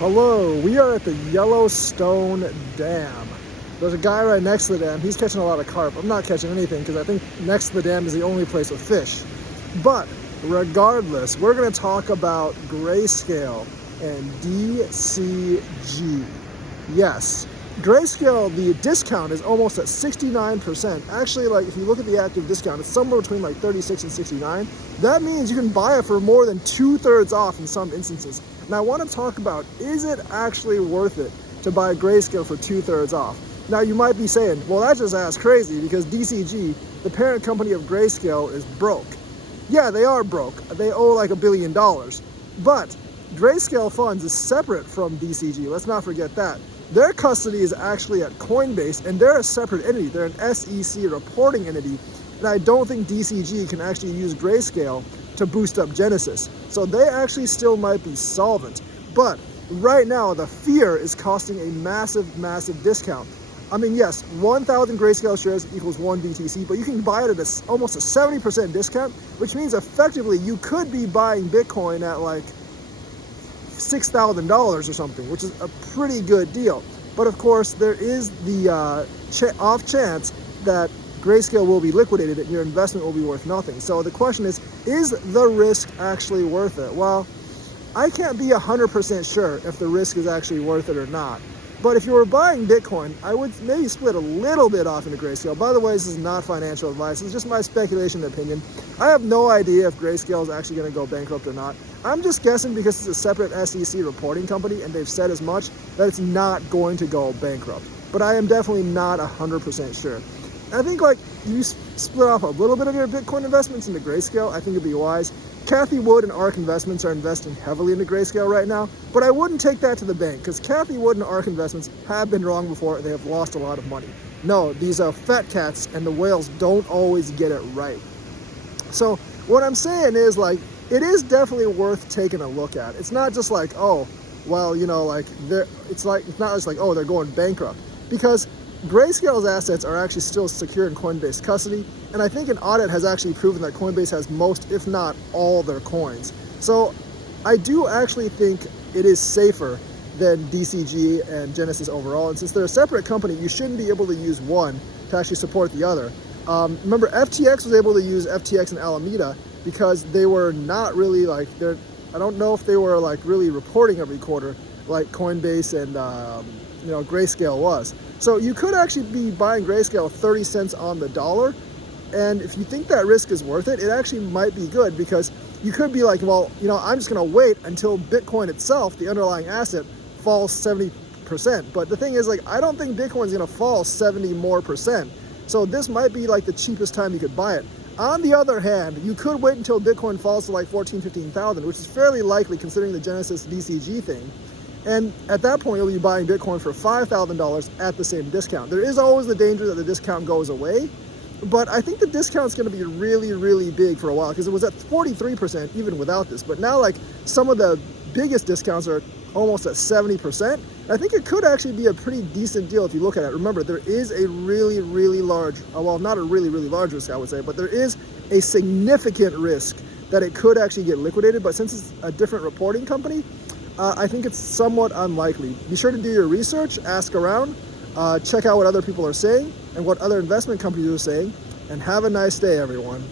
Hello, we are at the Yellowstone Dam. There's a guy right next to the dam. He's catching a lot of carp. I'm not catching anything because I think next to the dam is the only place with fish. But regardless, we're going to talk about Grayscale and DCG. Yes, Grayscale, the discount is almost at 69%. Actually, like if you look at the active discount, it's somewhere between like 36 and 69. That means you can buy it for more than 2/3 off in some instances. And I want to talk about, is it actually worth it to buy Grayscale for 2/3 off? Now you might be saying, well, that's just ass crazy because DCG, the parent company of Grayscale, is broke. Yeah, they are broke. They owe like $1 billion. But Grayscale Funds is separate from DCG. Let's not forget that. Their custody is actually at Coinbase, and they're a separate entity. They're an SEC reporting entity, and I don't think DCG can actually use Grayscale to boost up Genesis. So they actually still might be solvent. But right now, the fear is costing a massive, massive discount. I mean, yes, 1,000 Grayscale shares equals 1 BTC, but you can buy it at almost a 70% discount, which means effectively you could be buying Bitcoin at like $6,000 or something, which is a pretty good deal. But of course, there is the off chance that Grayscale will be liquidated and your investment will be worth nothing. So the question is the risk actually worth it? Well, I can't be 100% sure if the risk is actually worth it or not. But if you were buying Bitcoin, I would maybe split a little bit off into Grayscale. By the way, this is not financial advice. It's just my speculation and opinion. I have no idea if Grayscale is actually going to go bankrupt or not. I'm just guessing because it's a separate SEC reporting company and they've said as much that it's not going to go bankrupt. But I am definitely not 100% sure. I think like you split off a little bit of your Bitcoin investments into Grayscale, I think it'd be wise. Kathy Wood and ARK Investments are investing heavily into Grayscale right now, but I wouldn't take that to the bank because Kathy Wood and ARK Investments have been wrong before and they have lost a lot of money. No, these fat cats and the whales don't always get it right. So what I'm saying is like, it is definitely worth taking a look at. It's not just like, oh, well, you know, like it's not just like, oh, they're going bankrupt, because Grayscale's assets are actually still secure in Coinbase custody, and I think an audit has actually proven that Coinbase has most, if not all, their coins. So I do actually think it is safer than DCG and Genesis overall, and since they're a separate company, you shouldn't be able to use one to actually support the other. Remember, FTX was able to use FTX and Alameda because they were not really like, I don't know if they were like really reporting every quarter like Coinbase and Grayscale was. So you could actually be buying Grayscale 30 cents on the dollar, and if you think that risk is worth it, it actually might be good because you could be like, well, I'm just going to wait until Bitcoin itself, the underlying asset, falls 70%. But the thing is, like, I don't think Bitcoin's going to fall 70 more percent. So this might be like the cheapest time you could buy it. On the other hand, you could wait until Bitcoin falls to like 14,000, 15,000, which is fairly likely considering the Genesis DCG thing. And at that point, you'll be buying Bitcoin for $5,000 at the same discount. There is always the danger that the discount goes away, but I think the discount's going to be really, really big for a while because it was at 43% even without this. But now, like, some of the biggest discounts are almost at 70%. I think it could actually be a pretty decent deal if you look at it. Remember, there is a really, really large, well, not a really, really large risk, I would say, but there is a significant risk that it could actually get liquidated. But since it's a different reporting company, I think it's somewhat unlikely. Be sure to do your research, ask around, check out what other people are saying and what other investment companies are saying, and have a nice day, everyone.